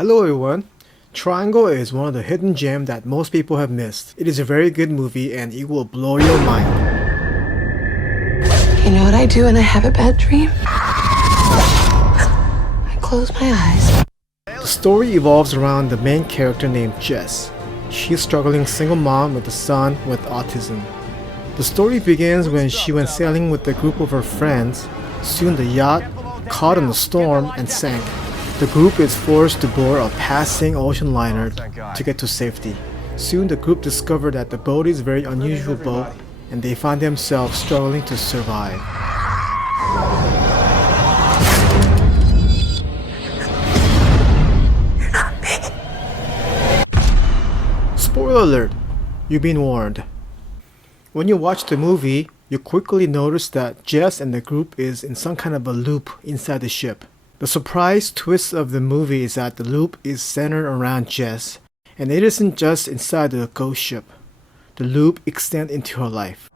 Hello everyone. Triangle is one of the hidden gems that most people have missed. It is a very good movie and it will blow your mind. You know what I do when I have a bad dream? I close my eyes. The story evolves around the main character named Jess. She is a struggling single mom with a son with autism. The story begins when she went sailing with a group of her friends. Soon the yacht caught in a storm and sank. The group is forced to board a passing ocean liner to get to safety. Soon the group discovered that the boat is a very unusual boat and they find themselves struggling to survive. You're not me. Spoiler alert, you've been warned. When you watch the movie, you quickly notice that Jess and the group is in some kind of a loop inside the ship. The surprise twist of the movie is that the loop is centered around Jess, and it isn't just inside the ghost ship. The loop extends into her life.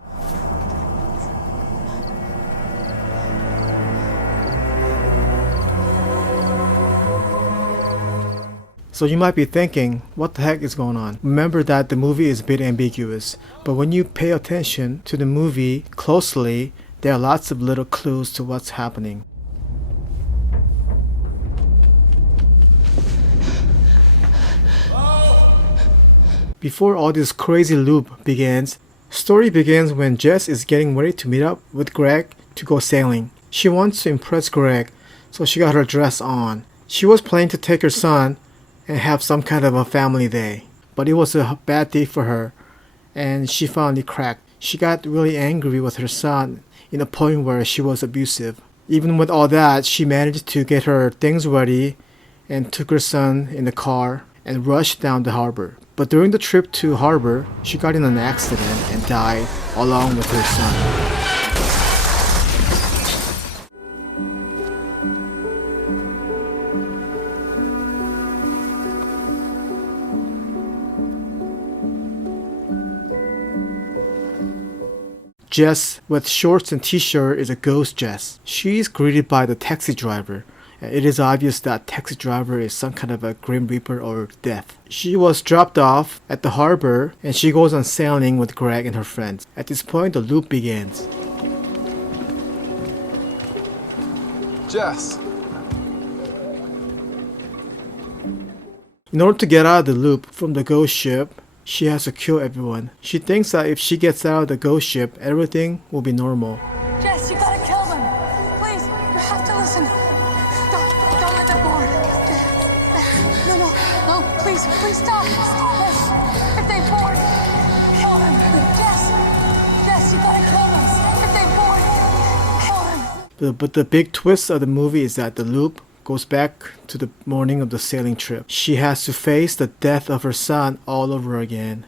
So you might be thinking, what the heck is going on? Remember that the movie is a bit ambiguous, but when you pay attention to the movie closely, there are lots of little clues to what's happening. Before all this crazy loop begins, story begins when Jess is getting ready to meet up with Greg to go sailing. She wants to impress Greg, so she got her dress on. She was planning to take her son and have some kind of a family day, but it was a bad day for her, and she finally cracked. She got really angry with her son in a point where she was abusive. Even with all that, she managed to get her things ready and took her son in the car and rushed down the harbor. But during the trip to harbor, she got in an accident and died along with her son. Jess with shorts and t-shirt is a ghost Jess. She is greeted by the taxi driver. It is obvious that taxi driver is some kind of a grim reaper or death. She was dropped off at the harbor and she goes on sailing with Greg and her friends. At this point, the loop begins. Jess. In order to get out of the loop from the ghost ship, she has to kill everyone. She thinks that if she gets out of the ghost ship, everything will be normal. Jess, you gotta kill them. Please, you have to listen. Don't let them board. No, please stop. If they board, kill them. Jess, you gotta kill them. If they board, kill them. But the big twist of the movie is that the loop goes back to the morning of the sailing trip. She has to face the death of her son all over again.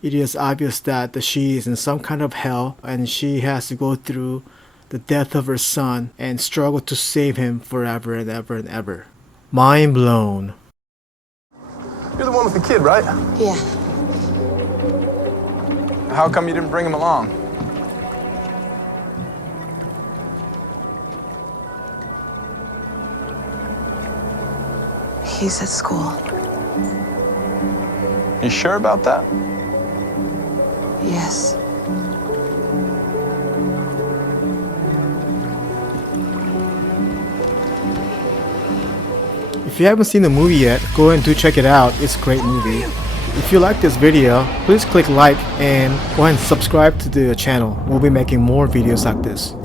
It is obvious that she is in some kind of hell and she has to go through the death of her son and struggle to save him forever and ever and ever. Mind blown. You're the one with the kid, right? Yeah. How come you didn't bring him along? He's at school. You sure about that? Yes. If you haven't seen the movie yet, go and do check it out. It's a great movie. If you like this video, please click like and go ahead and subscribe to the channel. We'll be making more videos like this.